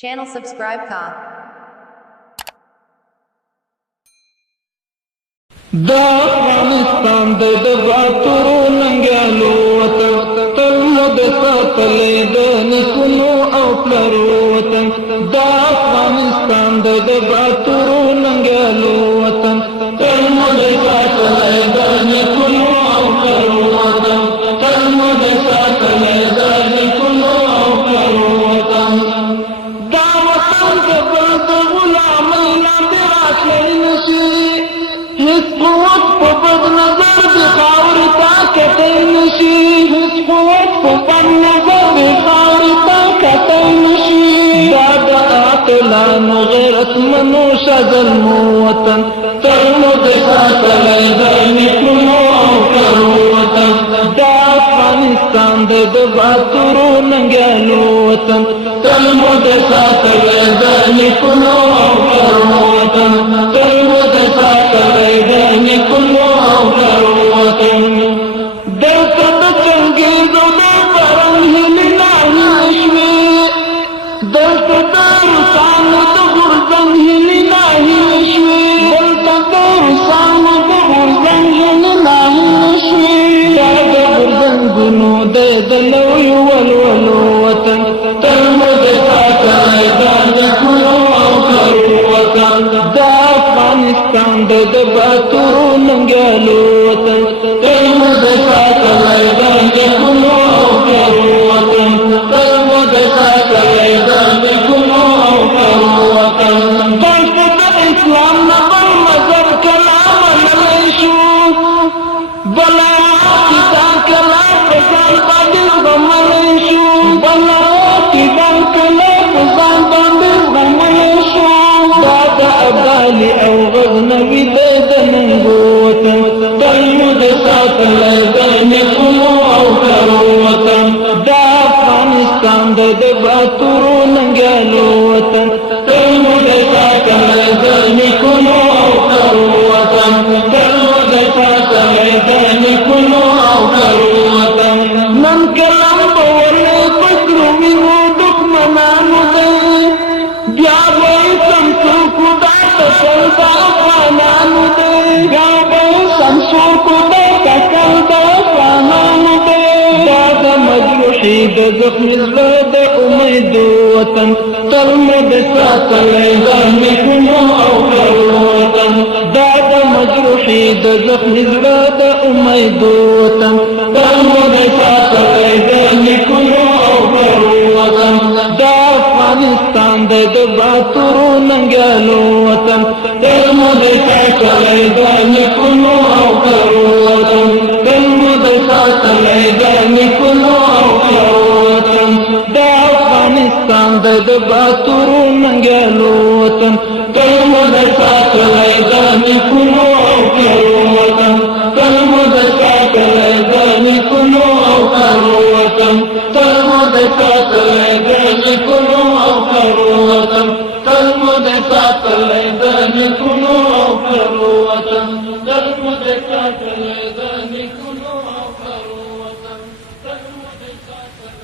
Channel subscribe ka. دا افغانستان د باتورو ننګیالو وطن تل مو د ساتلې د نیکونو او پلرو وطن دا افغانستان د باتورو ننګیالو وطن تل مو د ساتلې د نیکونو او پلرو وطن تل مو د ساتلې د نیکونو او پلرو وطن دا وطن د بل د غلامۍ لاندې راخلی نشي هیڅ قوت په بد نظر د خاورې ته کتی نشي هیڅ قوت په بد نظر د خاورې ته کتی نشي دا د عاقلانو غیرتمنو شازلمو وطن تل مو د ساتلی د نیکونو او پلرو وطن دا افغانستان د باتورو ننګیالو وطن تل مو د ساتلی د نیکونو او پلرو وطن تل مو د ساتلی د نیکونو او پلرو وطن دلته د چنګیز او د فرنګ هیلې ناهیلې شوې دلته د روسانو د غورځنګ هیلې ناهیلې شوې دلته د روسانو د غورځنګ هیلې ناهیلې شوې دا د غورځنګونو د نویو ولولو وطن تل مو د ساتلی د نیکونو او پلرو وطن دا افغانستان د باتورو ننګیالو وطن تل مو د ساتلی د نیکونو او پلرو وطن تل مو د ساتلی د نیکونو او پلرو وطن دلته د اسلام نه بل مذهب کله منلی شو بله عقیده کله په ځان باندې زغملی شو بله عقیده کله په ځان باندې زغملی شو دا د ابدالي او غزنوي د ننګو وطن تل مو د ساتلی د نیکونو او پلرو وطن دا افغانستان د باتورو ننګیالو وطن تل مو د ساتلی د نیکونو او پلرو وطن تل مو د ساتلی د نیکونو او پلرو وطن نن کلم به ورنې پکړو وینو دښمنانو دی بیا به یې سمسوکو دا تکل د افغانانو دی بیا به یې سمسوکو دا تکل د افغانانو دی دا د مجروحي د زخمي زړه د امیدو وطن تل مو د ساتلی د نیکونو او پلرو وطن دا د مجروحي د زخمي زړه د امیدو وطن تل مو د ساتلی د نیکونو او پلرو وطن دا افغانستان د باتورو ننګیالو وطن تل مو د ساتلی د نیکونو او پلرو وطن تل مو د ساتلی د نیکونو او پلرو وطن دا افغانستان د باتورو ننګیالو وطن تل مو د ساتلی د نیکونو او پلرو وطن تل مو د ساتلی د نیکونو او پلرو وطن تل مو د ساتلی د نیکونو او پلرو وطن تل مو د ساتلی د نیکونو او پلرو وطن تل مو د ساتلی د نیکونو او پلرو وطن تل مو د ساتلی